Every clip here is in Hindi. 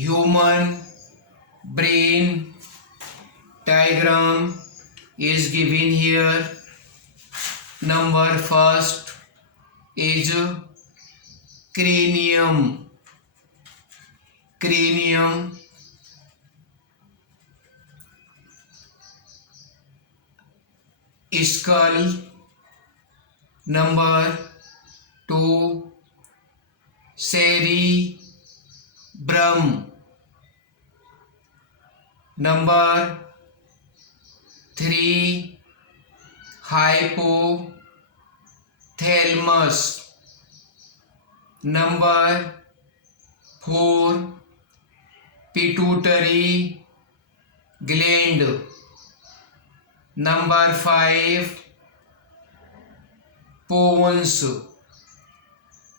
human brain diagram is given here. Number first is cranium. Skull. Number two, cerebrum. Number three, hypothalamus. Number four, pituitary gland. Number five, pons.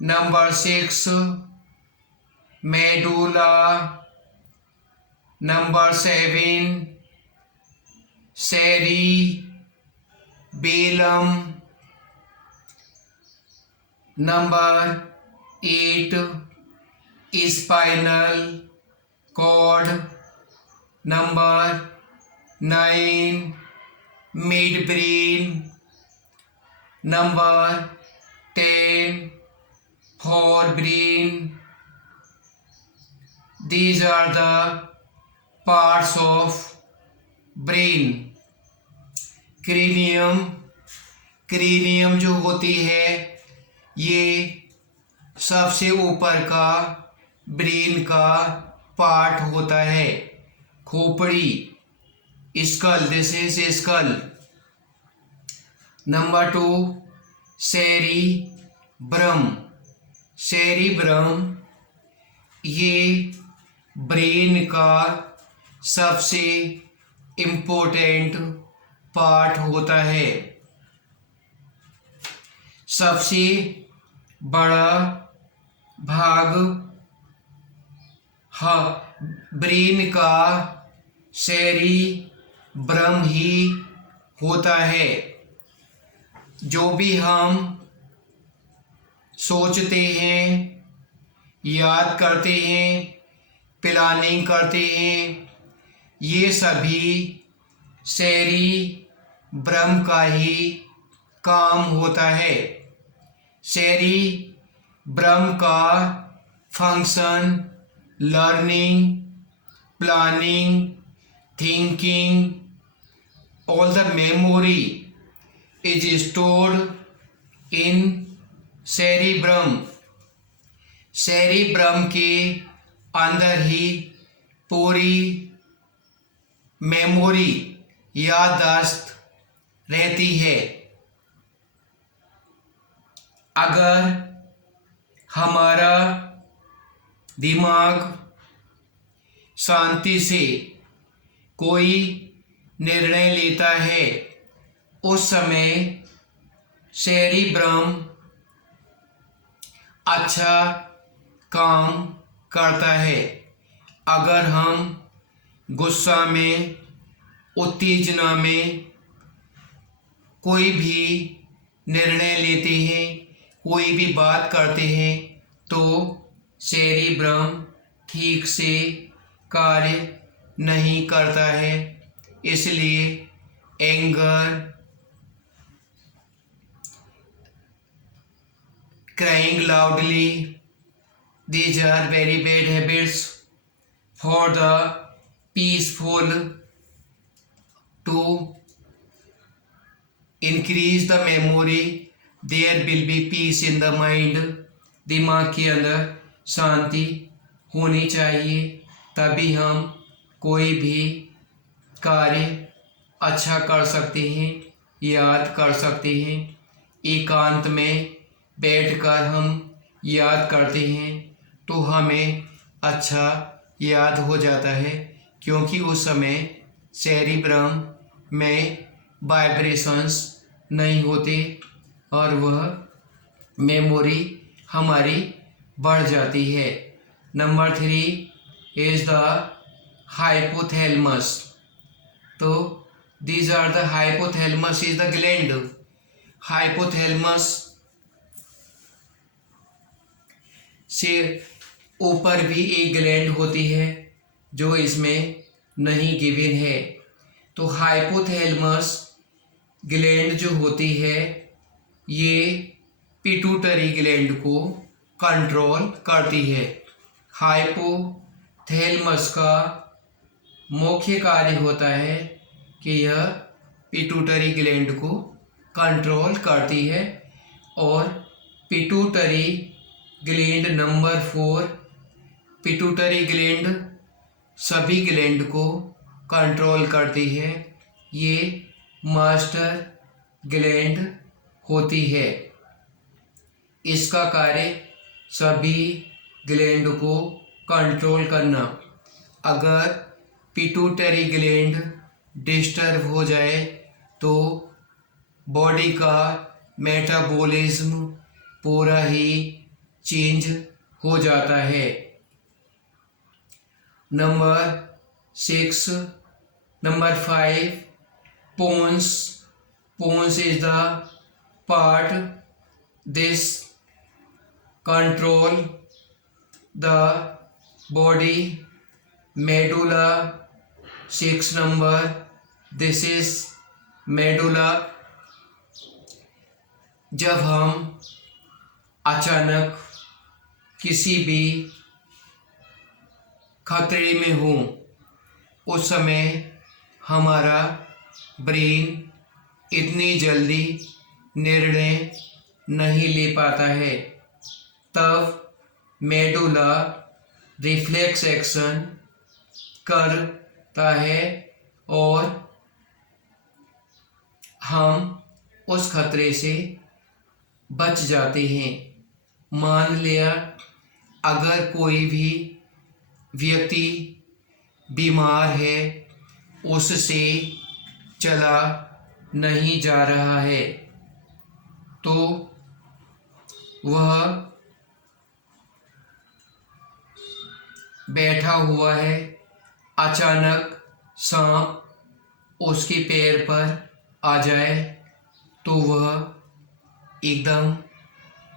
Number six, medulla. Number seven, cerebellum. Number eight, spinal cord. Number nine, midbrain. Number 10, forebrain. These are the parts of brain. Cranium जो होती है ये सबसे ऊपर का ब्रेन का पार्ट होता है. खोपड़ी, skull, this is skull. Number two, cerebrum ये ब्रेन का सबसे इम्पोर्टेंट पार्ट होता है. सबसे बड़ा भाग ब्रेन का सेरिब्रम ही होता है. जो भी हम सोचते हैं, याद करते हैं, प्लानिंग करते हैं, ये सभी सेरिब्रम का ही काम होता है. सेरिब्रम का function learning, planning, thinking, all the memory is stored in cerebrum. Cerebrum के अंदर ही पूरी मेमोरी, याददाश्त रहती है. अगर हमारा दिमाग शांति से कोई निर्णय लेता है उस समय सेरिब्रम अच्छा काम करता है. अगर हम गुस्सा में, उत्तेजना में कोई भी निर्णय लेते हैं, कोई भी बात करते हैं तो सेरिब्रम ठीक से कार्य नहीं करता है. इसलिए anger, crying loudly, these are very bad habits. For the peaceful, to increase the memory, there will be peace in the mind. दिमाग के अंदर शांति होनी चाहिए, तभी हम कोई भी कार्य अच्छा कर सकते हैं, याद कर सकते हैं. एकांत में बैठकर हम याद करते हैं तो हमें अच्छा याद हो जाता है, क्योंकि उस समय सेरिब्रम में वाइब्रेशंस नहीं होते और वह मेमोरी हमारी बढ़ जाती है. Number three is the hypothalamus. तो these are the hypothalamus is the gland. Hypothalamus से ऊपर भी एक ग्लैंड होती है जो इसमें नहीं गिवन है। तो हाइपोथैलेमस ग्लैंड जो होती है ये पिट्यूटरी ग्लैंड को कंट्रोल करती है। हाइपोथैलेमस का मुख्य कार्य होता है कि यह पिट्यूटरी ग्लैंड को कंट्रोल करती है। और pituitary gland number 4, pituitary gland सभी ग्लैंड को कंट्रोल करती है। ये मास्टर ग्लैंड होती है। इसका कार्य सभी ग्लैंड को कंट्रोल करना। अगर पिट्यूटरी ग्लैंड डिस्टर्ब हो जाए तो बॉडी का मेटाबॉलिज्म पूरा ही चेंज हो जाता है। Number 5 pons is the part this control the body. Medulla 6 number, this is medulla. जब हम अचानक किसी भी खतरे में हों उस समय हमारा ब्रेन इतनी जल्दी निर्णय नहीं ले पाता है, तब मेडुला रिफ्लेक्स एक्शन करता है और हम उस खतरे से बच जाते हैं। मान लिया अगर कोई भी व्यक्ति बीमार है, उससे चला नहीं जा रहा है, तो वह बैठा हुआ है, अचानक सांप उसके पैर पर आ जाए तो वह एकदम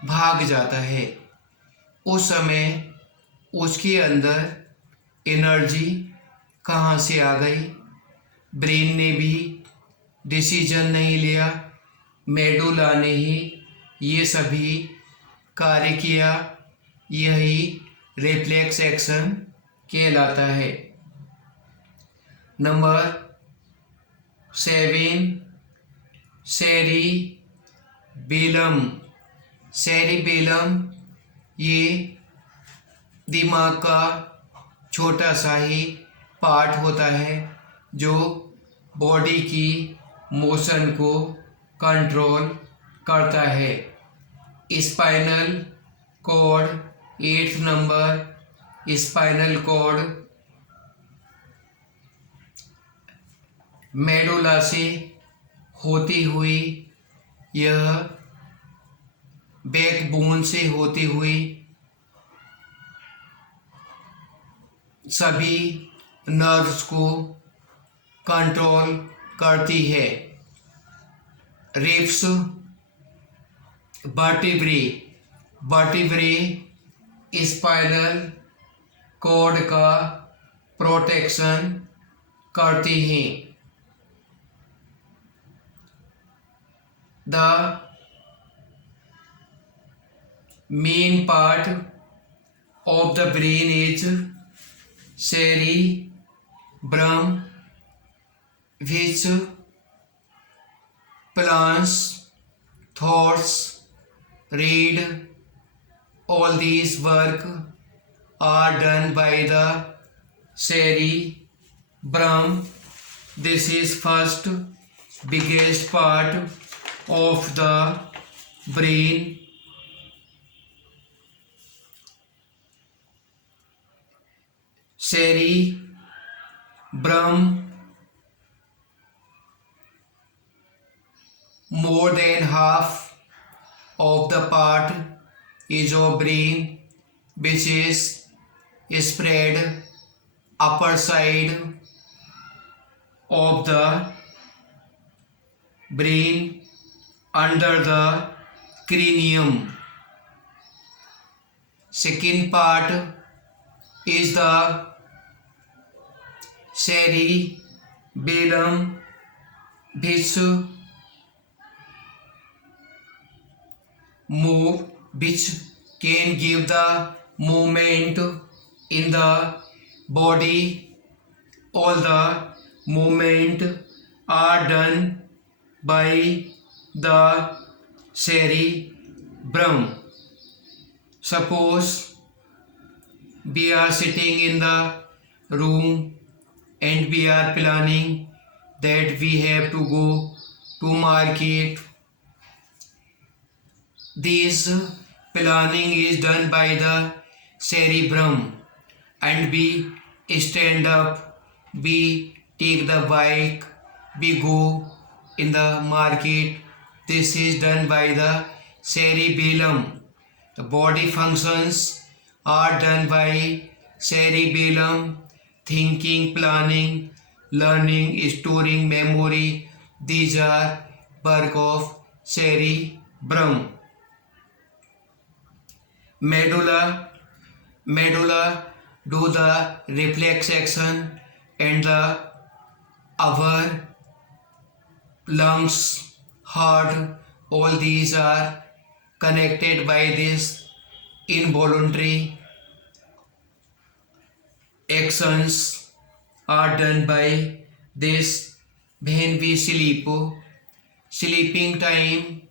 भाग जाता है। उस समय उसके अंदर एनर्जी कहाँ से आ गई? ब्रेन ने भी डिसीजन नहीं लिया, मेडुला ने ही ये सभी कार्य किया। यही रिफ्लेक्स एक्शन कहलाता है। Number 7 cerebellum. सेरिबेलम ये दिमाग का छोटा सा ही पार्ट होता है जो बॉडी की मोशन को कंट्रोल करता है। Spinal cord 8 number, spinal cord medulla से होती हुई यह बैकबोन से होती हुई सभी नर्व्स को कंट्रोल करती है। रिब्स वर्टिब्रे स्पाइनल कॉर्ड का प्रोटेक्शन करती हैं। The main part of the brain is cerebrum, which plans thoughts, read. All these work are done by the cerebrum. This is first biggest part of the brain. Cerebrum more than half of the part is of brain which is spread upper side of the brain under the cranium. Second part is the cerebellum, which move which can give the movement in the body. All the movement are done by the cerebrum. Suppose we are sitting in the room and we are planning that we have to go to market. This planning is done by the cerebrum, and we stand up, we take the bike, we go in the market. This is done by the cerebellum. The body functions are done by cerebellum: thinking, planning, learning, storing, memory. These are work of cerebrum. Medulla do the reflex action, and the our lungs, heart, all these are connected by this involuntary actions are done by this. When we sleep, sleeping time,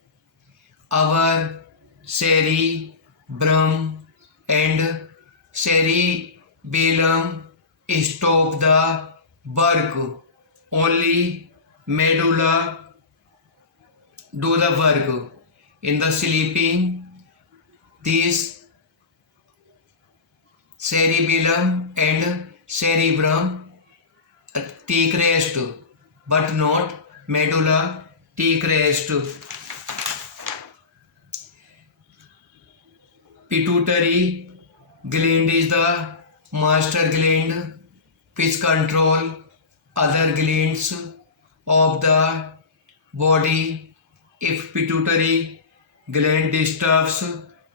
our cerebrum and cerebellum stop the work. Only medulla do the work. In the sleeping, these cerebellum and cerebrum take rest, but not medulla take rest. Pituitary gland is the master gland which control other glands of the body. If pituitary gland disturbs,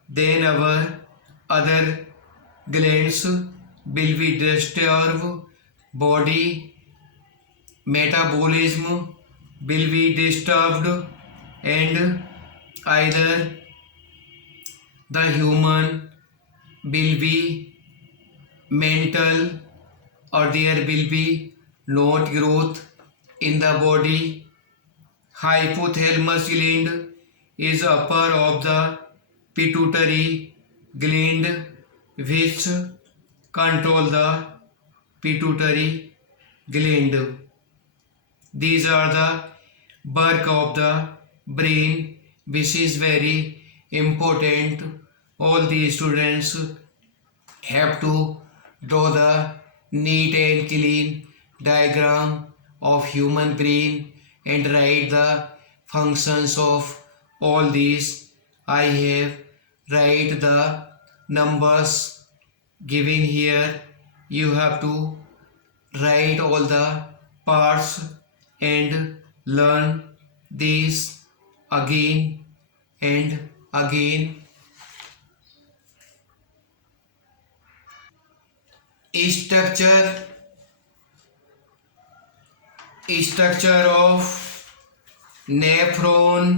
then our other glands will be disturbed. Body metabolism will be disturbed, and either the human will be mental, or there will be not growth in the body. Hypothalamus gland is upper of the pituitary gland, which control the pituitary gland. These are the work of the brain, which is very important. All the students have to draw the neat and clean diagram of human brain and write the functions of all these. I have write the numbers given here. You have to write all the parts and learn these again and again. Structure of nephron.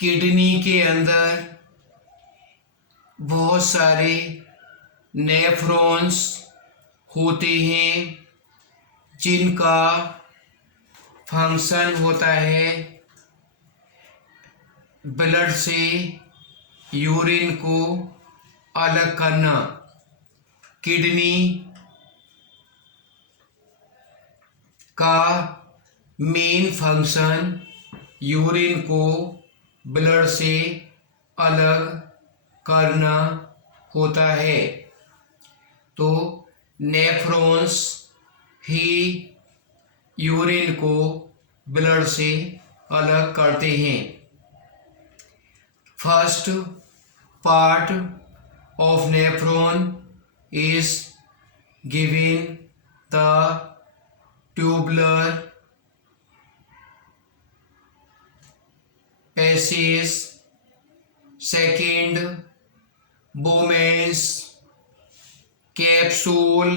Kidney के अंदर बहुत सारे नेफ्रॉन्स होते हैं जिनका फंक्शन होता है ब्लड से यूरिन को अलग करना. किडनी का मेन फंक्शन यूरिन को ब्लड से अलग करना होता है. तो नेफ्रॉन्स ही यूरिन को ब्लड से अलग करते हैं. First part of nephron is given the tubular passage. Second Bowman's capsule,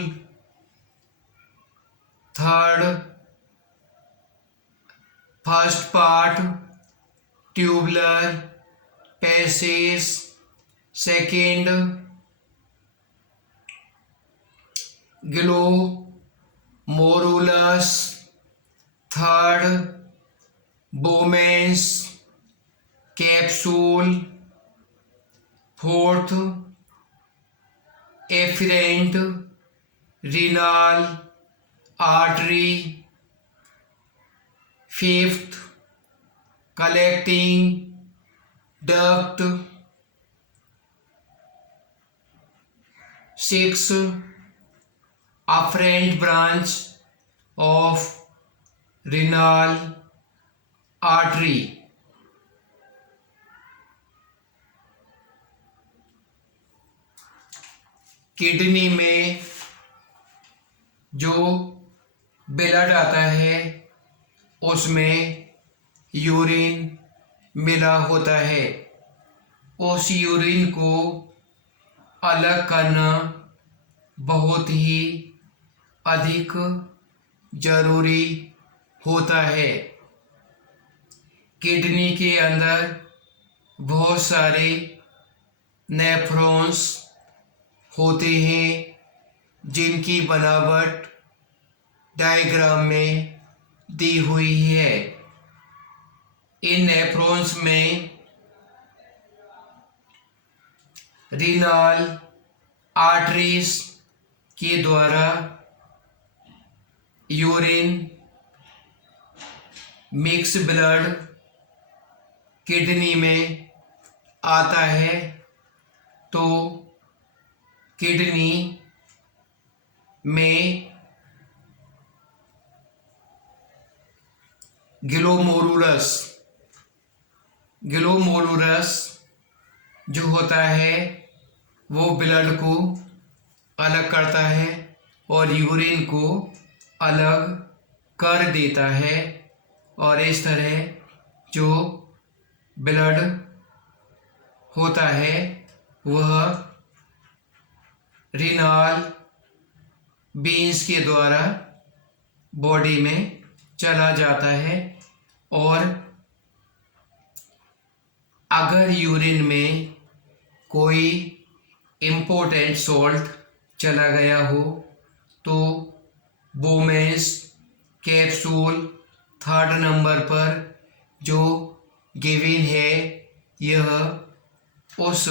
third first part tubular passage, second glomerulus, third Bowman's capsule, fourth efferent renal artery, fifth collecting duct, six afferent branch of renal artery। Kidney में जो ब्लड आता है उसमें यूरिन मिला होता है। उस यूरिन को अलग करना बहुत ही अधिक जरूरी होता है। किडनी के अंदर बहुत सारे नेफ्रॉन्स होते हैं जिनकी बनावट डायग्राम में दी हुई है। इन नेफ्रॉन्स में रीनल आर्टरीज के द्वारा यूरिन मिक्स ब्लड किडनी में आता है तो किडनी में ग्लोमेरुलस जो होता है वो ब्लड को अलग करता है और यूरिन को अलग कर देता है और इस तरह जो ब्लड होता है वह रीनल वेन्स के द्वारा बॉडी में चला जाता है। और अगर यूरिन में कोई इम्पोर्टेंट सॉल्ट चला गया हो तो बोमेंस कैप्सूल थर्ड नंबर पर जो गिवन है यह उस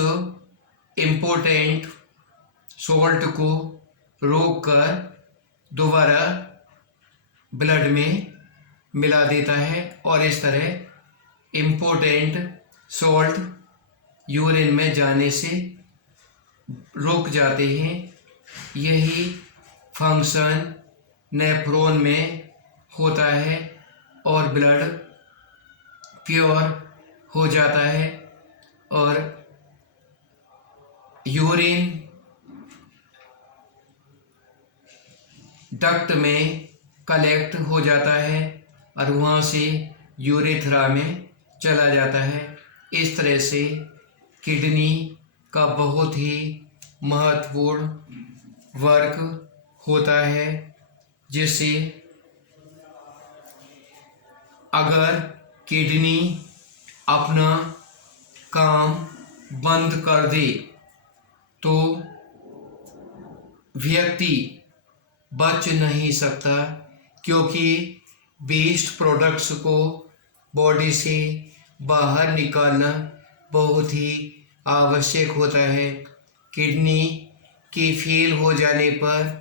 इम्पोर्टेंट सॉल्ट को रोककर दोबारा ब्लड में मिला देता है और इस तरह इम्पोर्टेंट सॉल्ट यूरिन में जाने से रुक जाते हैं। यही फंक्शन नेफ्रॉन में होता है और ब्लड प्योर हो जाता है और यूरिन डक्ट में कलेक्ट हो जाता है और वहाँ से यूरेथ्रा में चला जाता है। इस तरह से किडनी का बहुत ही महत्वपूर्ण वर्क होता है, जिससे अगर किडनी अपना काम बंद कर दे तो व्यक्ति बच नहीं सकता, क्योंकि वेस्ट प्रोडक्ट्स को बॉडी से बाहर निकालना बहुत ही आवश्यक होता है। किडनी के फेल हो जाने पर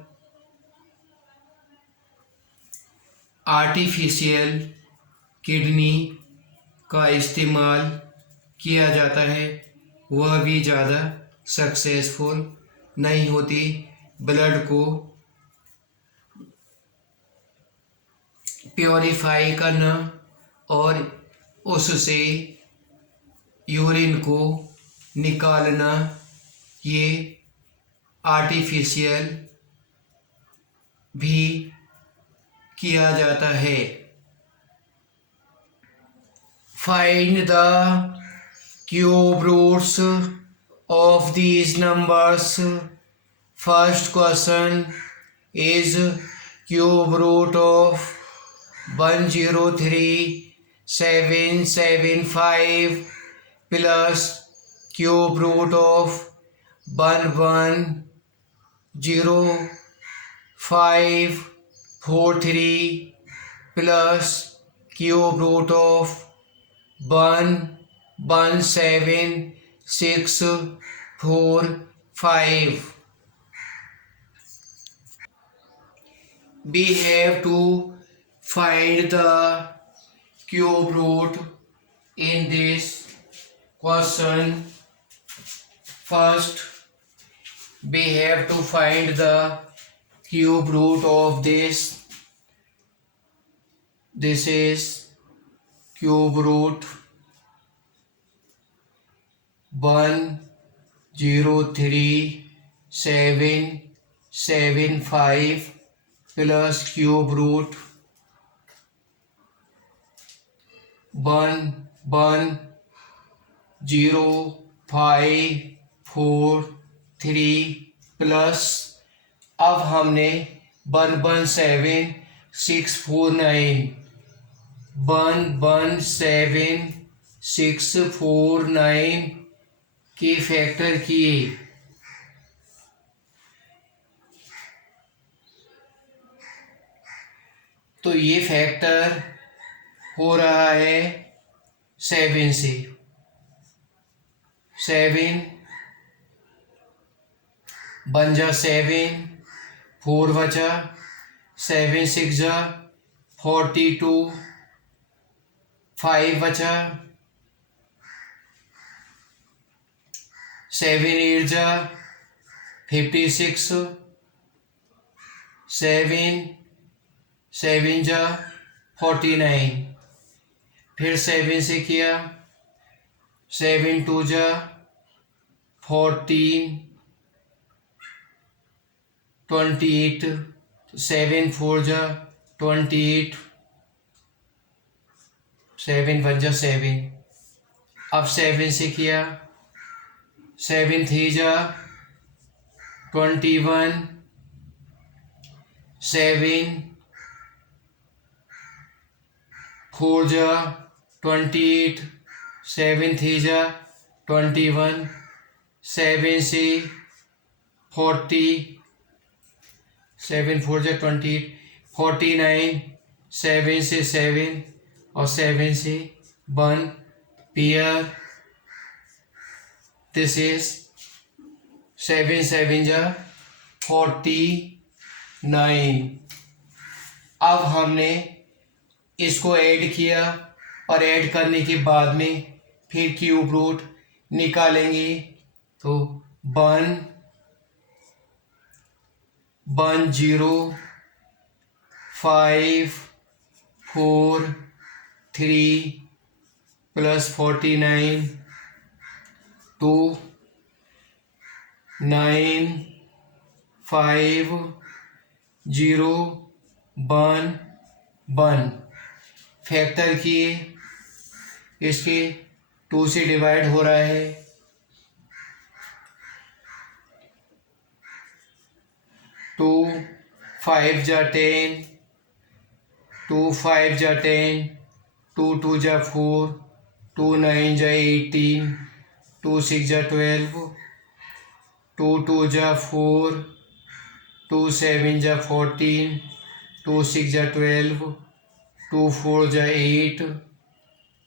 आर्टिफिशियल किडनी का इस्तेमाल किया जाता है, वह भी ज़्यादा सक्सेसफुल नहीं होती। ब्लड को प्योरीफाई करना और उससे यूरिन को निकालना ये आर्टिफिशियल भी किया जाता है। Find the cube roots of these numbers. First question is cube root of 103,775 plus cube root of 110,543 plus cube root of 117,645. We have to find the cube root in this question. First, we have to find the cube root of this. This is cube root 103,775 plus cube root 110,543 plus अब हमने 117,649 के फैक्टर किए तो ये फैक्टर हो रहा है 7 से। 7 1 जा 7, 4 बचा, 7 6 जा 42, 5 बचा, 7 8 जा 56, 7 जा 49, फिर 7 से किया, 7 2 जा 14, 28, 7 4 जा 28, 7 1 जा 7, अब 7 से किया, 7 3 जा 21, 7 4 जा 28, 7 3 जा 21, 7 से 40, 7 4 जा 28, 49, 7 से 7 और 7 से 1 पेयर। दिस इज 7 7 जा 49। अब हमने इसको ऐड किया और ऐड करने के बाद में फिर क्यूब रूट निकालेंगे तो 1 1 0 5 4 3 प्लस 49 2 9 5 0 1 1 फैक्टर किए, इसके 2 से डिवाइड हो रहा है, 2 5 जा 10, 2 5 जा 10, 2 2 जा 4, 2 9 जा 18, 2 6 जा 12, 2 2 जा 4, 2 7 जा 14, 2 6 जा 12, 2 4 जा 8,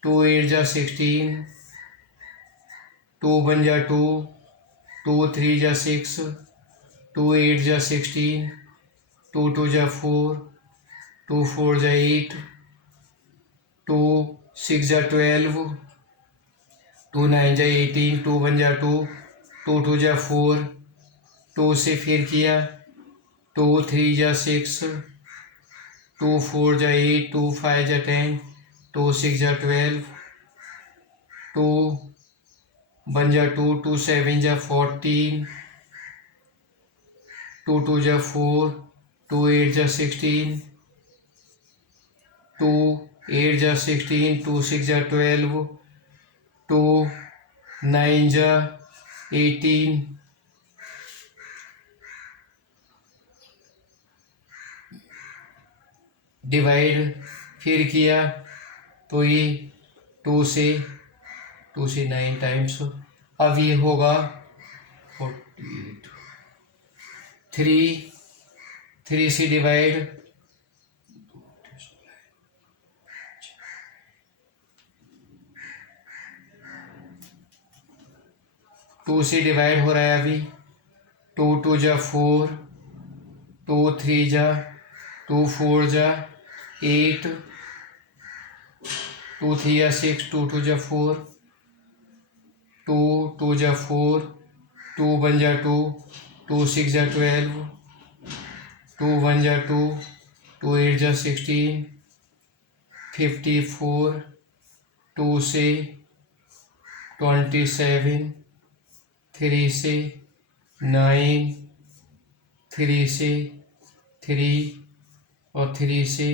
2 8 जा 16, 2 1 जा 2, 2 3 जा 6, 2 8 जा 16, 2 2 जा 4, 2 4 जा 8, 2 6 जा 12, 2 9 जा 18, 2 1 जा 2, 2 2 जा 4, 2 से फिर किया, 2 3 जा 6, 2 4 जा 8, 2 5 जा 10, 2 6 जा 12, 2 1 जा 2, 2 7 जा 14, 2 2 जा 4, 2 8 जा 16, 2 8 जा 16, 2 6 जा 12, 2 9 जा 18, डिवाइड फिर किया तो ये 2 से 9 टाइम्स। अब ये होगा 48, 3 से डिवाइड, 2 से डिवाइड हो रहा है अभी। 2 2 जा 4, 2 3 जा 2 4 जा 8, 2 3 जा 6, 2 2 जा 4, 2 2 जा 4, 2 1 जा 2, 2 6 जा 12, 2 1 जा 2, 2 8 जा 16, 54, 2 से 27, 3 से 9, 3 से 3 और 3 से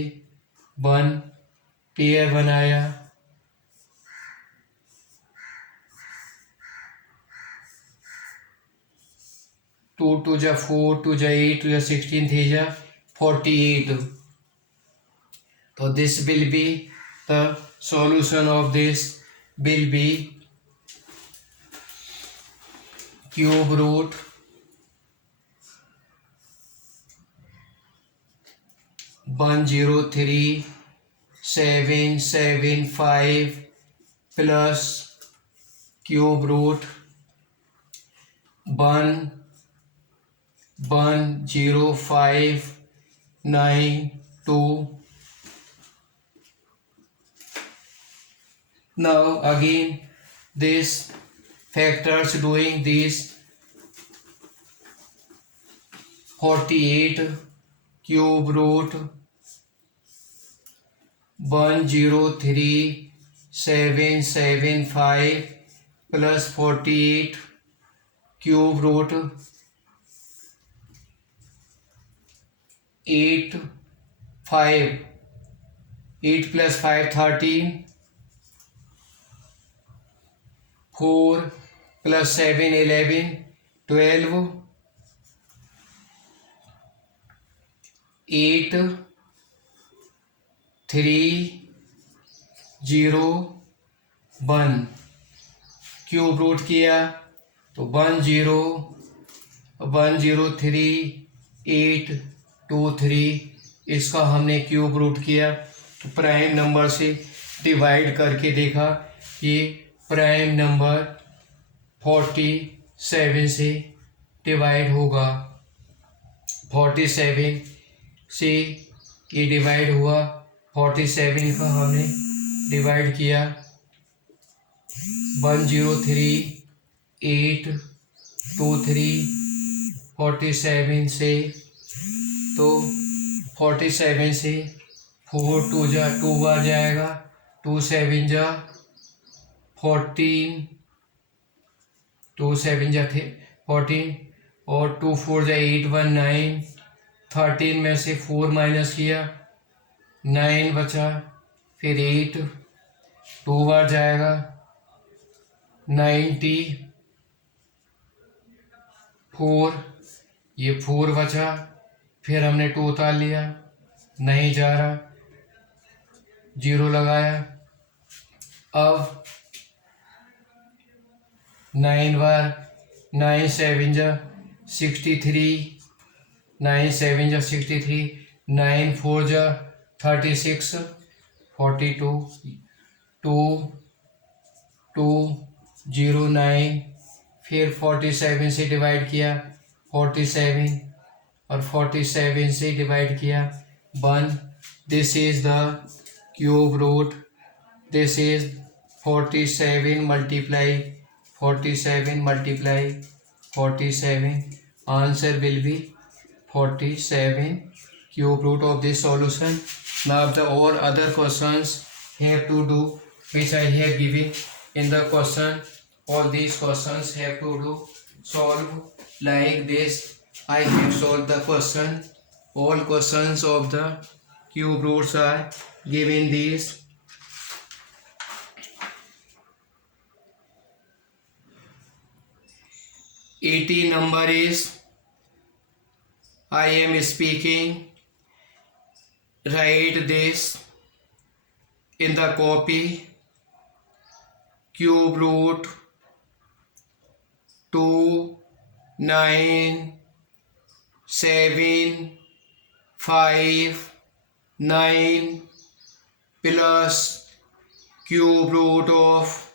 1 पेयर बनाया। 2 2 जा 4, 2 जा 8, 2 जा 16, 3 जा 48. So this will be the solution of this will be cube root one zero three 775 plus cube root 1,10592. Now again this factors doing this 48 cube root 1,03775 plus 48 cube root 8 plus 5 13, 4 plus 7 11, 12, 8 3 0 1 cube root किया तो 1,0,3,8,2,3 इसका हमने क्यूब रूट किया तो प्राइम नंबर से डिवाइड करके देखा ये प्राइम नंबर 47 से डिवाइड होगा। 47 से ये डिवाइड हुआ, 47 का हमने डिवाइड किया 1,038,23 47 से, तो 47 से 4 2 जा 2 बार जाएगा, 2 7 जा 14, 2 7 जा 14 और 2 4 जा 8 1 9, 13 में से 4 माइनस किया 9 बचा, फिर 8 2 बार जाएगा 94, ये 4 बचा, फिर हमने 2 उतार लिया, नहीं जा रहा, 0 लगाया। अब 9 बार 9 7 जा 63, 9 7 जा 63, 9 4 जा 36, 42, 2 2 0 9, फिर 47 से डिवाइड किया 47 और 47 से डिवाइड किया 1, this is the cube root, this is 47 multiply 47 multiply 47, answer will be 47 cube root of this solution. Now the all other questions have to do which I have given in the question, all these questions have to do solve like this. I have solved the question, all questions of the cube roots are given these. 80 number is I am speaking. Write this in the copy. Cube root 2 9 7 5 9 plus cube root of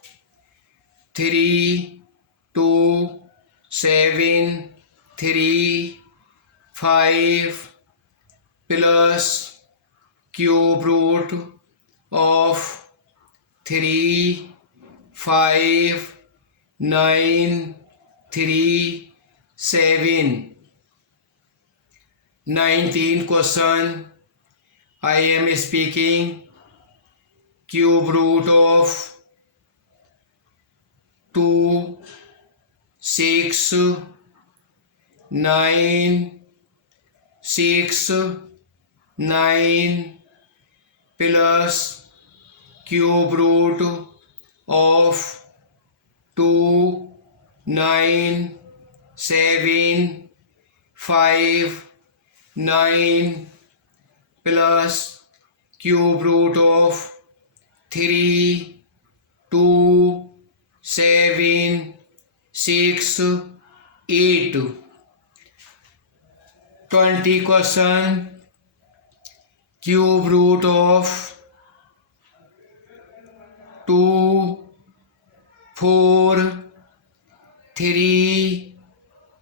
3 2 7 3 5 plus cube root of 3 5 9 3 7 19 question. I am speaking. Cube root of 2 6 9 6 9 plus cube root of 2 9 7 5 9 plus cube root of 3 2 7 6 8 20 question. Cube root of 2 4 3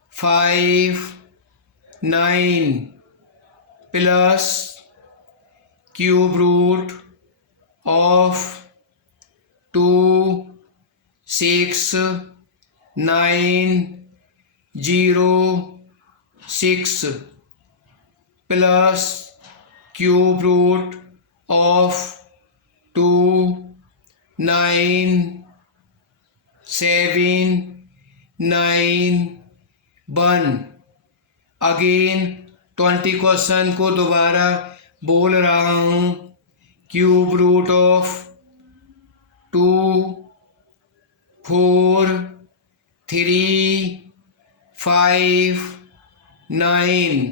5 9 plus cube root of 2 6 9 0 6 plus cube root of 2 9 7 9 1. Again 20 question को दोबारा बोल रहा हूँ. Cube root of 2 4 3 5 9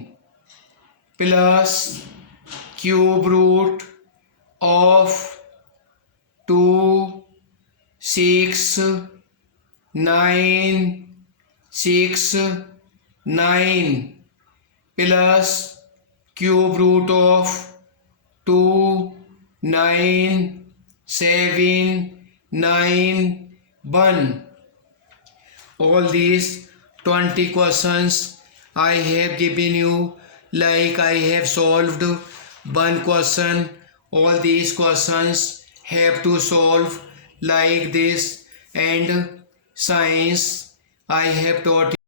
plus cube root of 2 6 9 6 9 plus cube root of 2 9 7 9 1. All these 20 questions I have given you, like I have solved one question. All these questions have to solve like this, and science I have taught you.